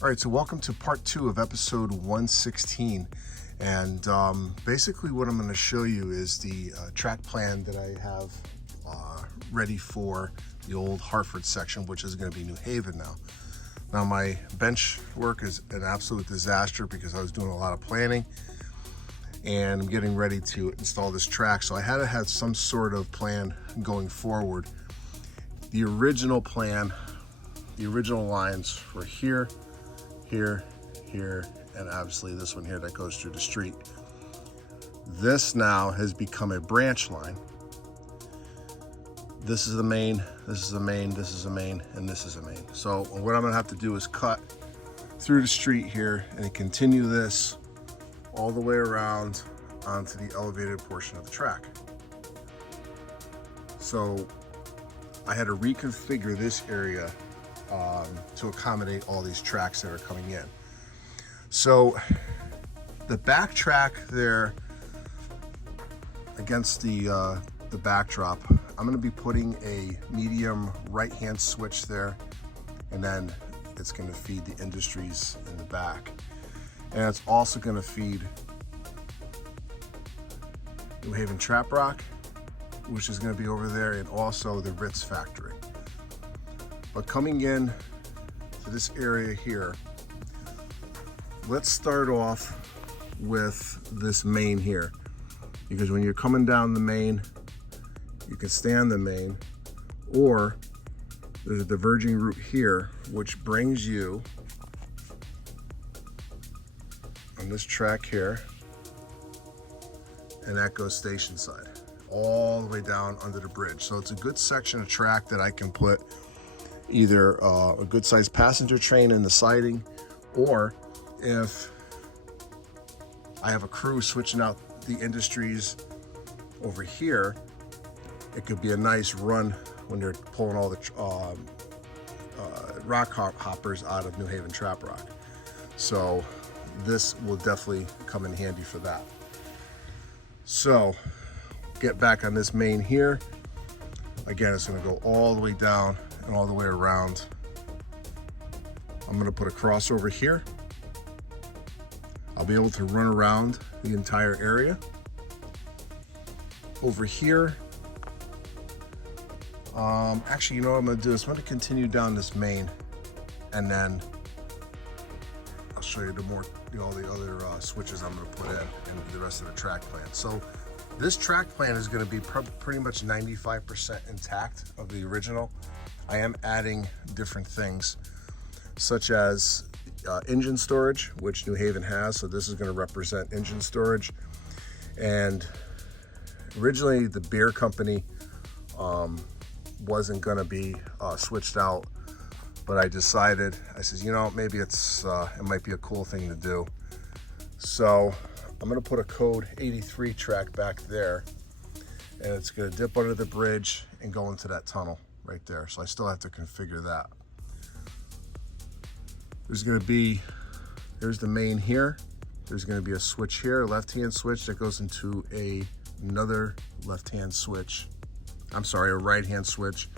All right, so welcome to part 2 of episode 116. And basically what I'm going to show you is the track plan that I have ready for the old Hartford section, which is going to be New Haven now. Now my bench work is an absolute disaster because I was doing a lot of planning and I'm getting ready to install this track. So I had to have some sort of plan going forward. The original plan, the original lines were here, here, and obviously this one here that goes through the street. This now has become a branch line. This is the main, this is the main, this is the main, and this is the main. So what I'm gonna have to do is cut through the street here and continue this all the way around onto the elevated portion of the track. So I had to reconfigure this area to accommodate all these tracks that are coming in. So the back track there against the backdrop, I'm going to be putting a medium right-hand switch there, and then it's going to feed the Industries in the back. And it's also going to feed New Haven Trap Rock, which is going to be over there, and also the Ritz factory. But coming in to this area here, let's start off with this main here, because when you're coming down the main, you can stay on the main, or there's a diverging route here which brings you on this track here, and that goes station side all the way down under the bridge. So it's a good section of track that I can put either a good sized passenger train in the siding, or if I have a crew switching out the Industries over here, it could be a nice run when they're pulling all the rock hoppers out of New Haven Trap Rock. So this will definitely come in handy for that. So get back on this main here. Again, it's going to go all the way down and all the way around. I'm going to put a crossover here. I'll be able to run around the entire area. Over here, actually, you know what I'm going to do is I'm going to continue down this main, and then I'll show you all the other switches I'm going to put in and the rest of the track plan. So this track plan is going to be pretty much 95% intact of the original. I am adding different things, such as engine storage, which New Haven has. So this is going to represent engine storage. And originally the beer company wasn't going to be switched out, but I decided, I said, you know, maybe it might be a cool thing to do. So I'm going to put a code 83 track back there, and it's going to dip under the bridge and go into that tunnel right there. So I still have to configure that. There's the main here. There's going to be a switch here, a left-hand switch that goes into another left-hand switch. I'm sorry, a right-hand switch,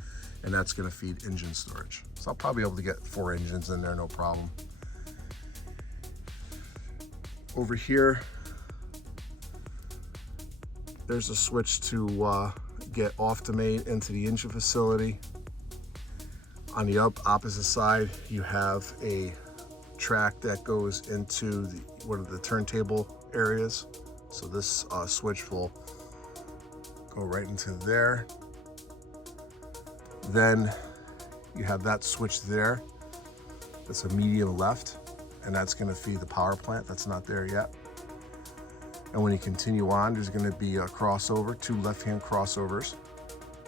and that's going to feed engine storage. So I'll probably be able to get 4 engines in there, no problem. Over here, there's a switch to get off the main into the engine facility. On the opposite side, you have a track that goes into one of the turntable areas. So this switch will go right into there. Then you have that switch there. That's a medium left, and that's going to feed the power plant. That's not there yet. And when you continue on, there's going to be a crossover, 2 left-hand crossovers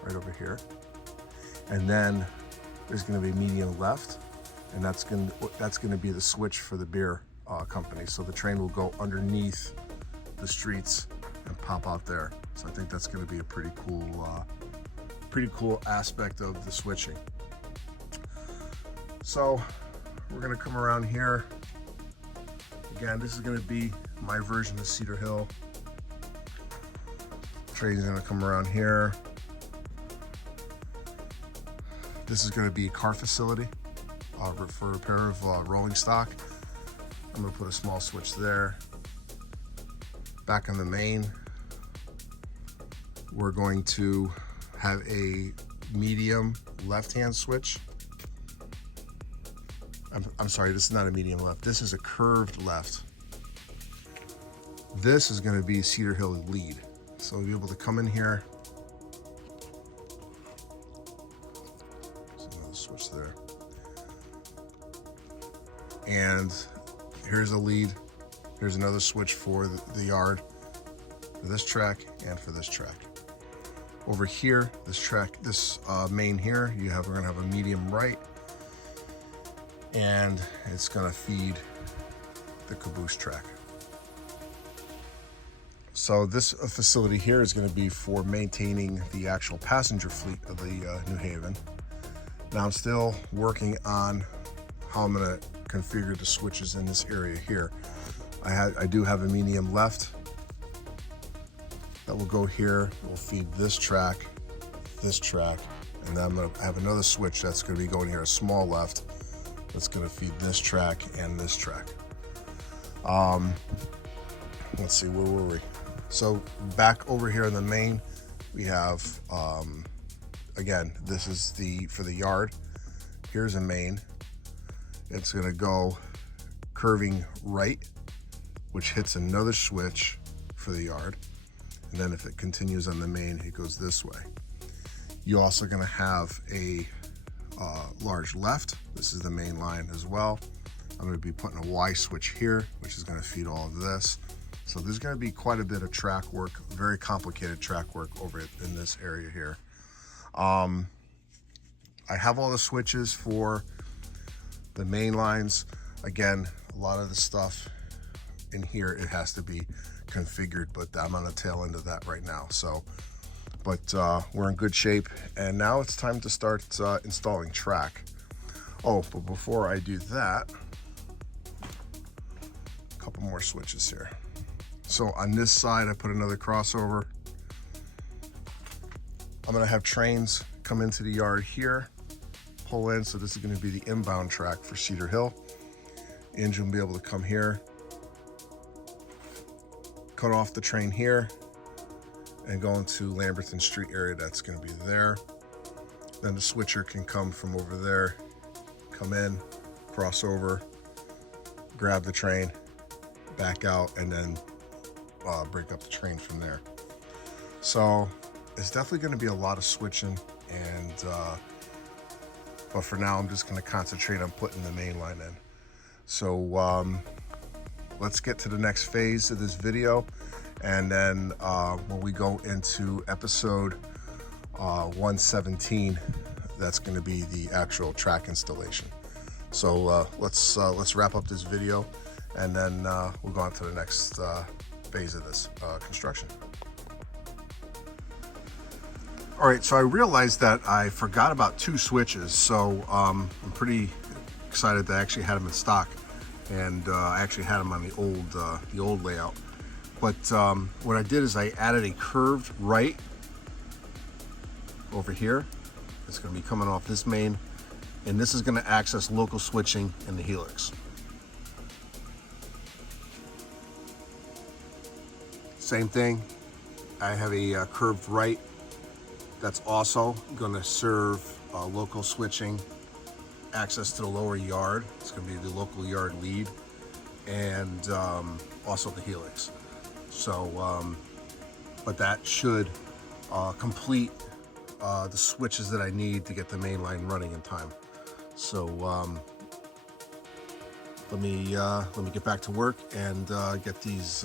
right over here. And then there's going to be medium left, and that's going to be the switch for the beer company. So the train will go underneath the streets and pop out there. So I think that's going to be a pretty cool aspect of the switching. So we're going to come around here. Again, this is going to be my version of Cedar Hill. Train's going to come around here. This is going to be a car facility. for a pair of rolling stock. I'm going to put a small switch there. Back on the main, we're going to have a medium left-hand switch. I'm sorry, this is not a medium left. This is a curved left. This is going to be Cedar Hill lead. So we'll be able to come in here. There's another switch there. And here's a lead. Here's another switch for the yard, for this track and for this track. Over here, this main here, we're gonna have a medium right, and it's gonna feed the caboose track. So this facility here is gonna be for maintaining the actual passenger fleet of the New Haven. Now I'm still working on how I'm gonna configure the switches in this area here. I do have a medium left that will go here, will feed this track, and then I'm gonna have another switch that's gonna be going here, a small left, that's gonna feed this track and this track. Let's see, where were we? So back over here in the main, we have, again, this is for the yard. Here's a main. It's gonna go curving right, which hits another switch for the yard. And then if it continues on the main, it goes this way. You're also gonna have a large left. This is the main line as well. I'm gonna be putting a Y switch here, which is gonna feed all of this. So there's gonna be quite a bit of track work, very complicated track work over in this area here. I have all the switches for the main lines. Again, a lot of the stuff in here, it has to be configured, but I'm on the tail end of that right now. So, but we're in good shape, and now it's time to start installing track. Oh, but before I do that, a couple more switches here. So on this side, I put another crossover. I'm gonna have trains come into the yard here, pull in, so this is gonna be the inbound track for Cedar Hill. Engine will be able to come here, cut off the train here, and go into Lamberton Street area. That's going to be there. Then the switcher can come from over there, come in, cross over, grab the train, back out, and then break up the train from there. So it's definitely going to be a lot of switching, and but for now I'm just going to concentrate on putting the main line in. So let's get to the next phase of this video, and then when we go into episode 117, that's going to be the actual track installation. So let's wrap up this video, and then we'll go on to the next phase of this construction. All right, so I realized that I forgot about two switches, so I'm pretty excited that I actually had them in stock. And I actually had them on the old layout. But what I did is I added a curved right over here. It's going to be coming off this main, and this is going to access local switching in the helix. Same thing. I have a curved right that's also going to serve local switching, access to the lower yard. It's going to be the local yard lead, and also the helix. So but that should complete the switches that I need to get the main line running in time. So let me get back to work and get these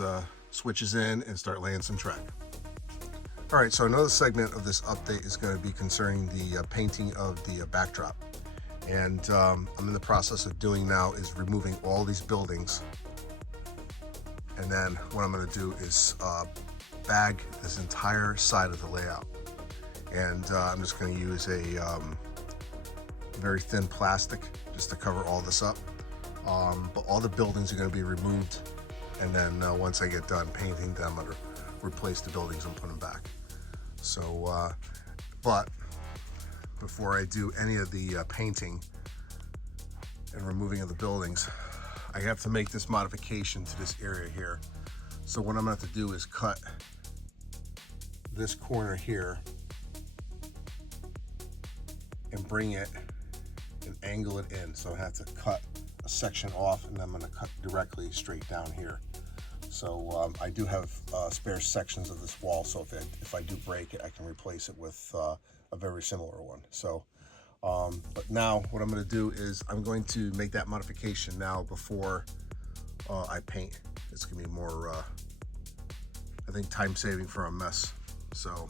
switches in and start laying some track. All right, so another segment of this update is going to be concerning the painting of the backdrop. And I'm in the process of doing now is removing all these buildings. And then what I'm going to do is bag this entire side of the layout. And I'm just going to use a very thin plastic just to cover all this up. But all the buildings are going to be removed. And then once I get done painting them, I'm going to replace the buildings and put them back. So, but before I do any of the painting, and removing of the buildings, I have to make this modification to this area here. So what I'm gonna have to do is cut this corner here and bring it and angle it in. So I have to cut a section off, and I'm gonna cut directly straight down here. So I do have spare sections of this wall, so if I do break it, I can replace it with a very similar one. So, but now what I'm going to do is I'm going to make that modification now before I paint. It's going to be more, I think, time saving for a mess. So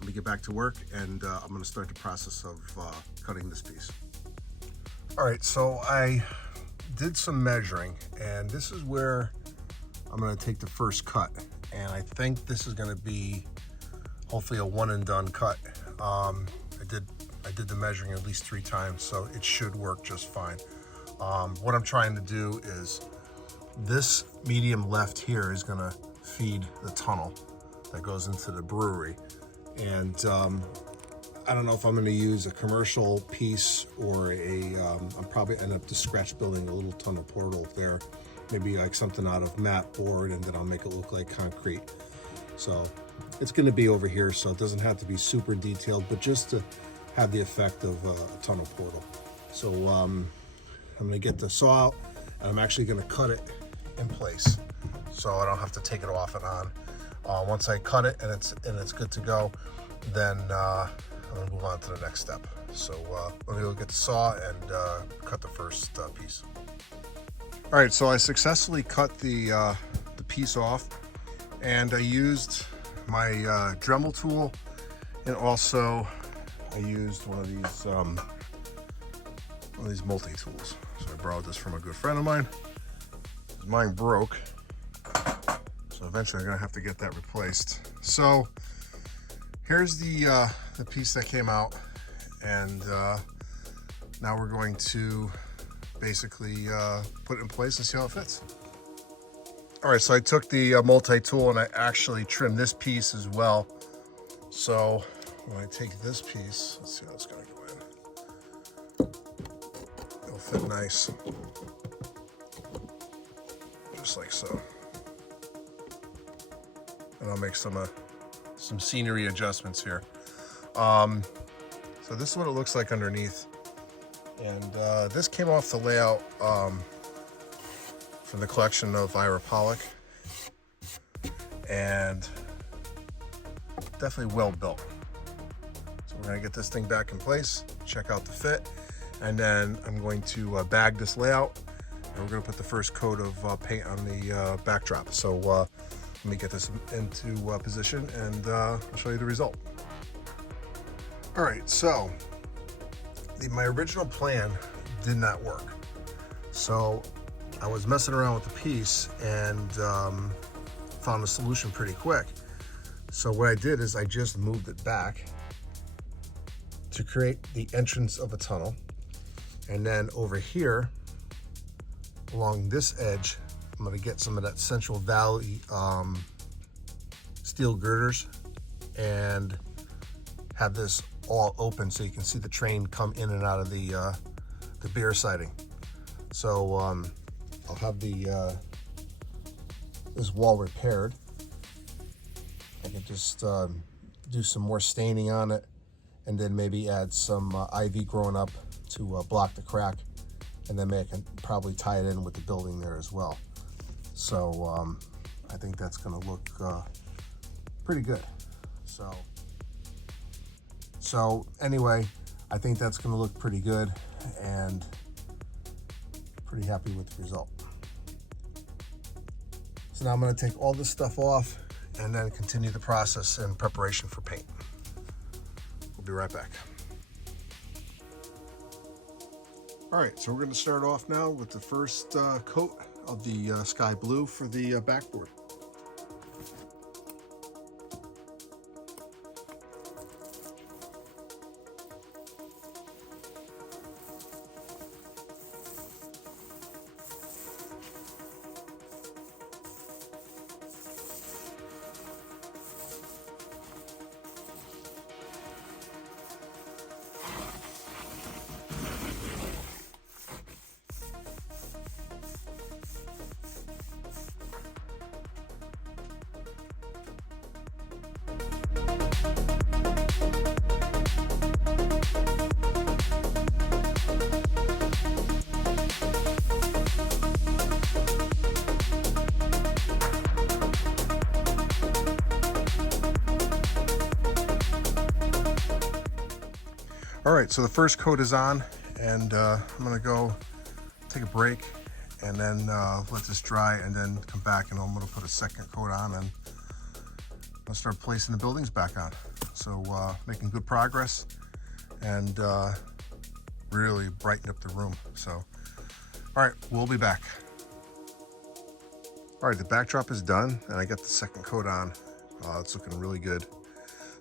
let me get back to work, and I'm going to start the process of cutting this piece. All right, so I did some measuring, and this is where I'm gonna take the first cut, and I think this is gonna be hopefully a one and done cut. I did the measuring at least 3 times, so it should work just fine. What I'm trying to do is this medium left here is gonna feed the tunnel that goes into the brewery, and I don't know if I'm gonna use a commercial piece or I'm probably end up just scratch building a little tunnel portal there. Maybe like something out of mat board, and then I'll make it look like concrete. So it's going to be over here, so it doesn't have to be super detailed, but just to have the effect of a tunnel portal. So I'm going to get the saw out, and I'm actually going to cut it in place, so I don't have to take it off and on. Once I cut it and it's good to go, then I'm going to move on to the next step. So let me go get the saw and cut the first piece. All right, so I successfully cut the piece off, and I used my Dremel tool, and also I used one of these multi-tools. So I borrowed this from a good friend of mine. Mine broke, so eventually I'm gonna have to get that replaced. So here's the piece that came out, and now we're going to basically put it in place and see how it fits. All right, so I took the multi-tool and I actually trimmed this piece as well. So when I take this piece, let's see how it's gonna go in. It'll fit nice, just like so. And I'll make some scenery adjustments here. So this is what it looks like underneath. And this came off the layout from the collection of Ira Pollock, and definitely well built. So we're gonna get this thing back in place, check out the fit, and then I'm going to bag this layout, and we're gonna put the first coat of paint on the backdrop. So let me get this into position, and I'll show you the result. All right, so my original plan did not work. So I was messing around with the piece and found a solution pretty quick. So what I did is I just moved it back to create the entrance of a tunnel. And then over here, along this edge, I'm gonna get some of that Central Valley steel girders and have this all open so you can see the train come in and out of the beer siding. So I'll have this wall repaired. I can just do some more staining on it, and then maybe add some ivy growing up to block the crack, and then I can probably tie it in with the building there as well. So I think that's gonna look pretty good. So anyway, I think that's gonna look pretty good, and pretty happy with the result. So now I'm gonna take all this stuff off and then continue the process in preparation for paint. We'll be right back. All right, so we're gonna start off now with the first coat of the sky blue for the backboard. All right, so the first coat is on, and I'm gonna go take a break and then let this dry and then come back, and I'm gonna put a second coat on and I'll start placing the buildings back on. So making good progress and really brighten up the room. So, all right, we'll be back. All right, the backdrop is done and I got the second coat on. It's looking really good.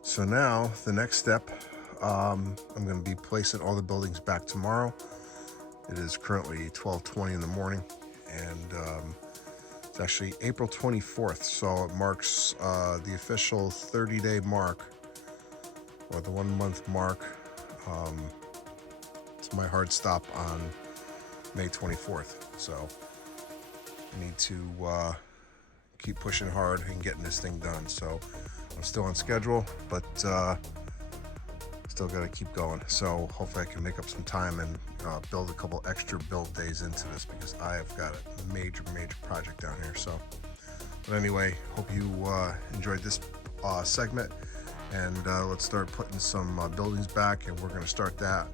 So now the next step, I'm going to be placing all the buildings back tomorrow. It is currently 12:20 in the morning, and it's actually April 24th, so it marks the official 30-day mark, or the 1 month mark. It's my hard stop on May 24th, so I need to keep pushing hard and getting this thing done. So I'm still on schedule, but still got to keep going. So hopefully I can make up some time and build a couple extra build days into this, because I have got a major project down here. So, but anyway, hope you enjoyed this segment, and let's start putting some buildings back, and we're going to start that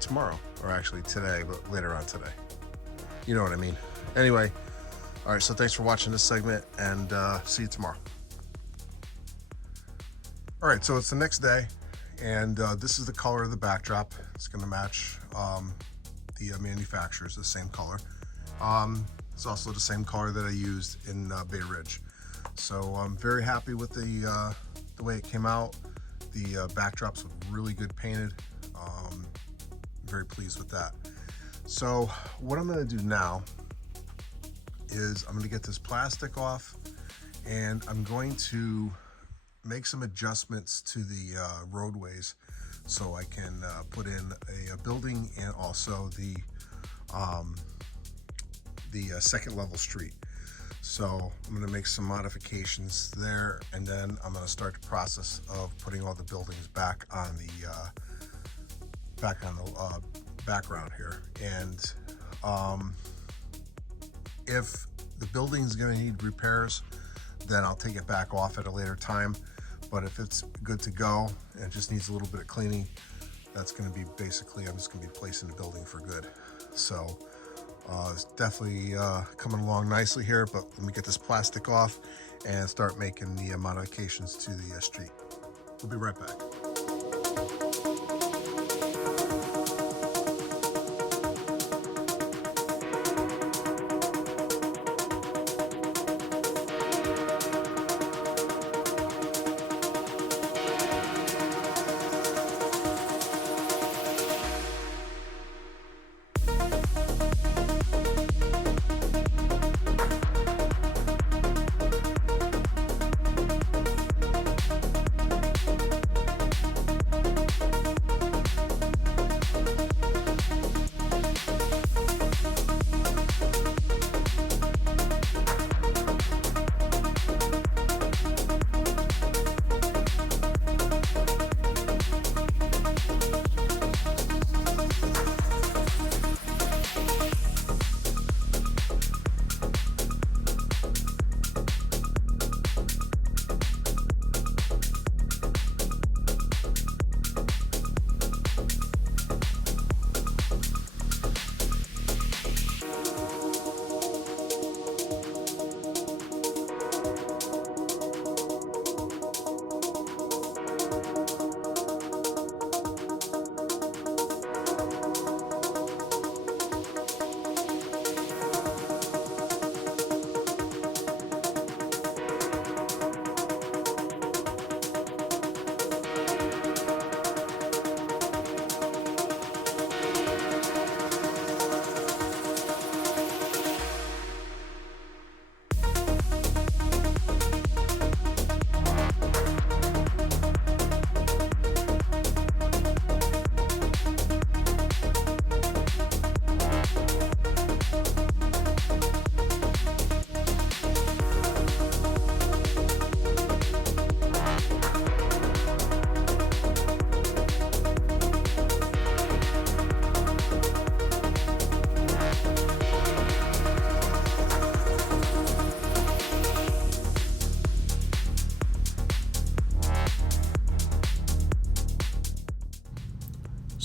tomorrow, or actually today, but later on today. You know what I mean. Anyway, all right, so thanks for watching this segment, and see you tomorrow. All right, so it's the next day, and this is the color of the backdrop. It's going to match the manufacturer's, the same color. It's also the same color that I used in Bay Ridge. So I'm very happy with the way it came out. The backdrops look really good painted. Very pleased with that. So what I'm going to do now is I'm going to get this plastic off, and I'm going to make some adjustments to the roadways so I can put in a building and also the second level street. So I'm going to make some modifications there, and then I'm going to start the process of putting all the buildings back on the background here. And if the building is going to need repairs, then I'll take it back off at a later time. But if it's good to go and it just needs a little bit of cleaning, that's going to be basically, I'm just going to be placing the building for good. So it's definitely coming along nicely here, but let me get this plastic off and start making the modifications to the street. We'll be right back.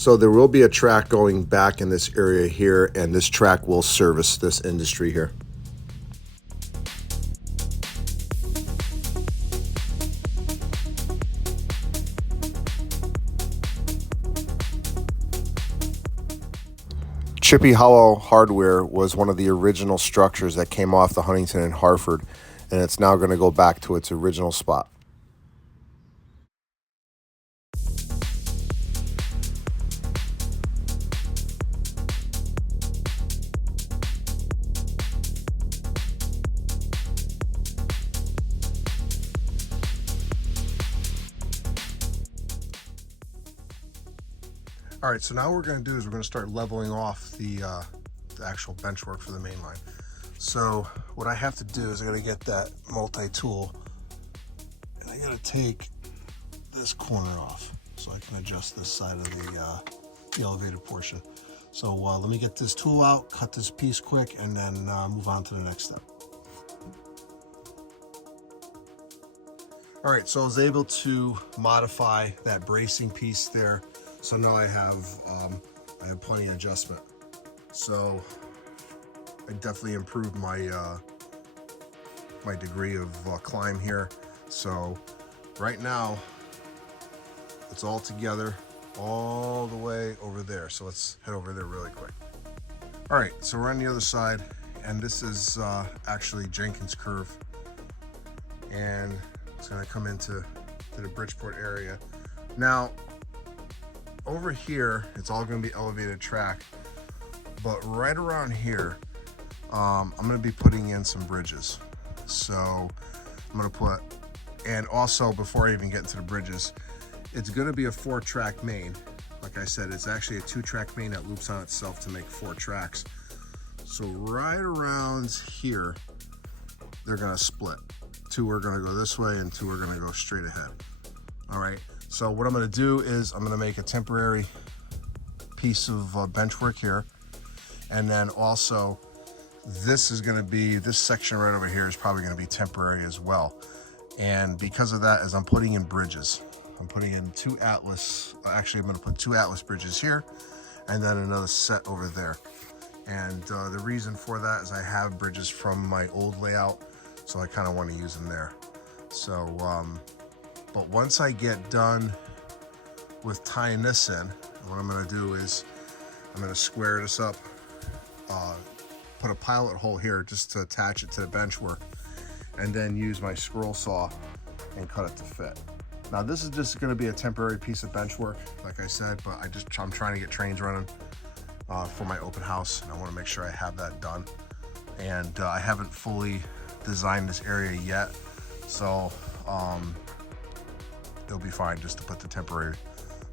So there will be a track going back in this area here, and this track will service this industry here. Chippy Hollow Hardware was one of the original structures that came off the Huntington and Hartford, and it's now going to go back to its original spot. All right, so now what we're going to do is we're going to start leveling off the actual bench work for the main line. So what I have to do is I got to get that multi-tool, and I got to take this corner off so I can adjust this side of the elevated portion. So let me get this tool out, cut this piece quick, and then move on to the next step. All right, so I was able to modify that bracing piece there. So now I have plenty of adjustment. So I definitely improved my my degree of climb here. So right now it's all together all the way over there. So let's head over there really quick. All right, so we're on the other side, and this is actually Jenkins Curve, and it's going to come into the Bridgeport area. Now over here, it's all going to be elevated track, but right around here, I'm going to be putting in some bridges. So I'm going to put, and also before I even get into the bridges, it's going to be a 4-track main. Like I said, it's actually a 2-track main that loops on itself to make 4 tracks. So right around here, they're going to split. 2 are going to go this way and 2 are going to go straight ahead. All right. So what I'm going to do is I'm going to make a temporary piece of bench work here. And then also this is going to be, this section right over here is probably going to be temporary as well. And because of that, as I'm putting in bridges, I'm putting in 2 Atlas, actually I'm going to put 2 Atlas bridges here and then another set over there. And the reason for that is I have bridges from my old layout, so I kind of want to use them there. So, but once I get done with tying this in, what I'm going to do is I'm going to square this up, put a pilot hole here just to attach it to the bench work, and then use my scroll saw and cut it to fit. Now this is just going to be a temporary piece of bench work, like I said, but I'm trying to get trains running for my open house, and I want to make sure I have that done. And I haven't fully designed this area yet, so it'll be fine just to put the temporary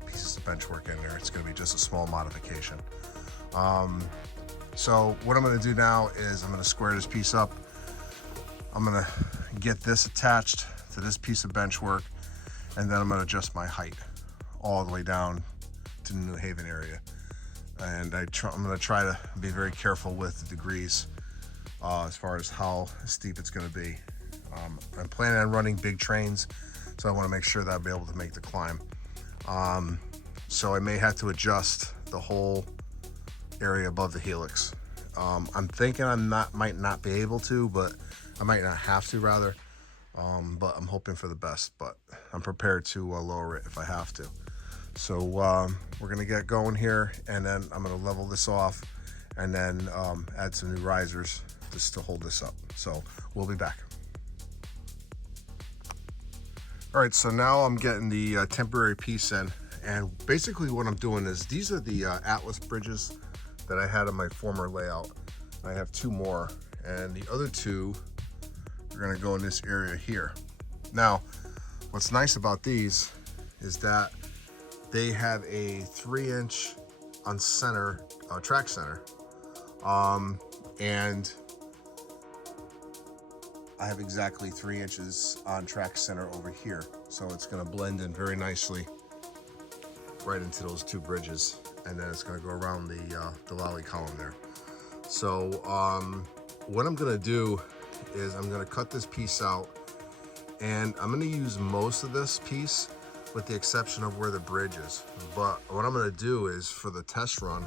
pieces of bench work in there. It's going to be just a small modification. So what I'm going to do now is I'm going to square this piece up. I'm going to get this attached to this piece of bench work, and then I'm going to adjust my height all the way down to the New Haven area. And I'm going to try to be very careful with the degrees as far as how steep it's going to be. I'm planning on running big trains, so I want to make sure that I'll be able to make the climb. So I may have to adjust the whole area above the helix. I'm thinking might not be able to, but I might not have to rather. But I'm hoping for the best, but I'm prepared to lower it if I have to. So we're gonna get going here, and then I'm gonna level this off and then add some new risers just to hold this up. So we'll be back. All right, so now I'm getting the temporary piece in, and basically what I'm doing is these are the Atlas bridges that I had in my former layout. I have 2 more, and the other 2 are gonna go in this area here. Now, what's nice about these is that they have a 3-inch on center, track center, and I have exactly 3 inches on track center over here. So it's gonna blend in very nicely right into those 2 bridges, and then it's gonna go around the lolly column there. So what I'm gonna do is I'm gonna cut this piece out, and I'm gonna use most of this piece with the exception of where the bridge is. But what I'm gonna do is for the test run,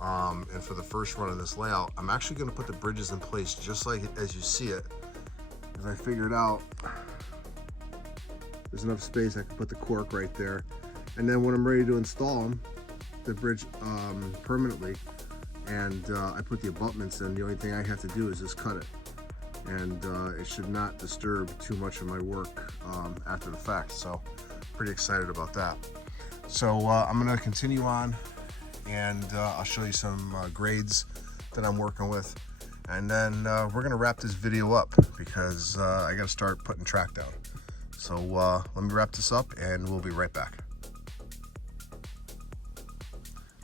and for the first run of this layout, I'm actually gonna put the bridges in place just like as you see it. Because I figured out there's enough space I can put the cork right there. And then when I'm ready to install them, the bridge permanently, and I put the abutments in, the only thing I have to do is just cut it. And it should not disturb too much of my work after the fact. So pretty excited about that. So I'm gonna continue on, and I'll show you some grades that I'm working with. And then we're gonna wrap this video up because I gotta start putting track down. So let me wrap this up and we'll be right back.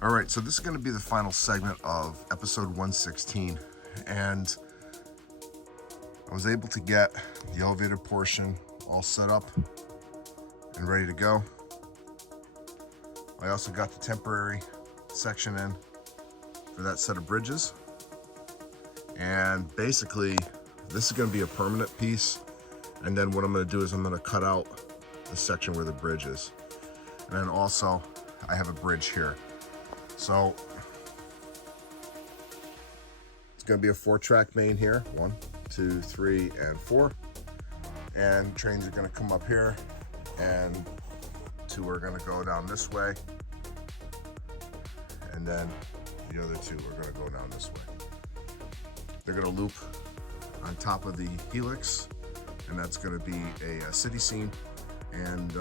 All right, so this is gonna be the final segment of episode 116. And I was able to get the elevated portion all set up and ready to go. I also got the temporary section in for that set of bridges. And basically, this is gonna be a permanent piece. And then what I'm gonna do is I'm gonna cut out the section where the bridge is. And then also, I have a bridge here. So, it's gonna be a 4-track main here. 1, 2, 3, and 4. And trains are gonna come up here, and 2 are gonna go down this way. And then the other 2 are gonna go down this way. They're gonna loop on top of the helix, and that's gonna be a city scene. And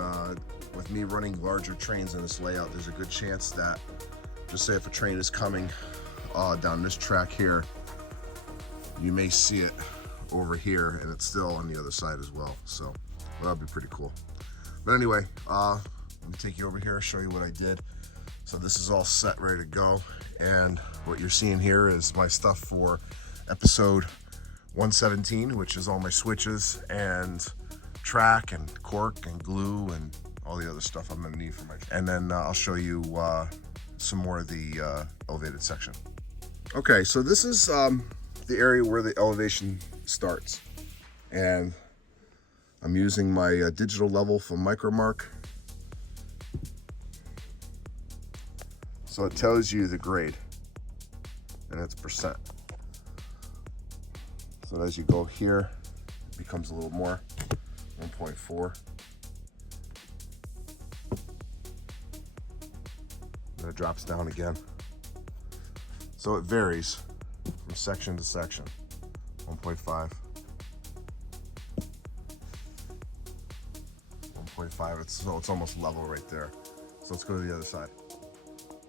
with me running larger trains in this layout, there's a good chance that, just say if a train is coming down this track here, you may see it over here and it's still on the other side as well. So that'll be pretty cool. But anyway, let me take you over here, show you what I did. So this is all set, ready to go. And what you're seeing here is my stuff for episode 117, which is all my switches and track and cork and glue and all the other stuff I'm gonna need for my, and then I'll show you some more of the elevated section. Okay, so this is the area where the elevation starts. And I'm using my digital level from Micromark. So it tells you the grade, and it's percent. So as you go here, it becomes a little more, 1.4. And it drops down again. So it varies from section to section. 1.5. 1.5, so it's almost level right there. So let's go to the other side.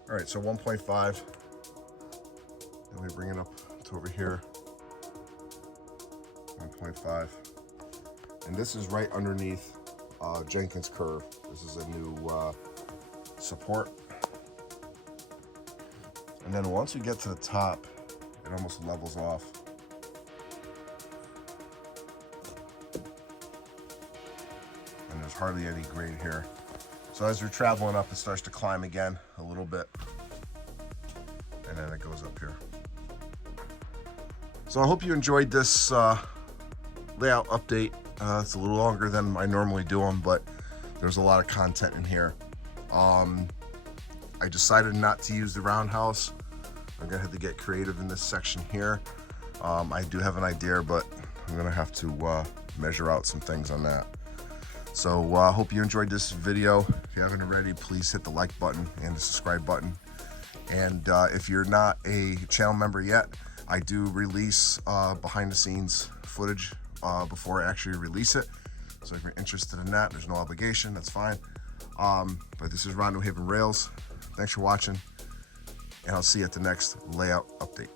All right, so 1.5. Then we bring it up to over here. 1.5. And this is right underneath Jenkins curve. This is a new support. And then once we get to the top, it almost levels off. And there's hardly any grade here. So as you're traveling up, it starts to climb again a little bit. And then it goes up here. So I hope you enjoyed this layout update. It's a little longer than I normally do them, but there's a lot of content in here. I decided not to use the roundhouse. I'm gonna have to get creative in this section here. I do have an idea, but I'm gonna have to measure out some things on that. So I hope you enjoyed this video. If you haven't already, please hit the like button and the subscribe button. And if you're not a channel member yet, I do release behind the scenes footage before I actually release it. So if you're interested in that, there's no obligation, that's fine. But this is Ron New Haven Rails. Thanks for watching, and I'll see you at the next layout update.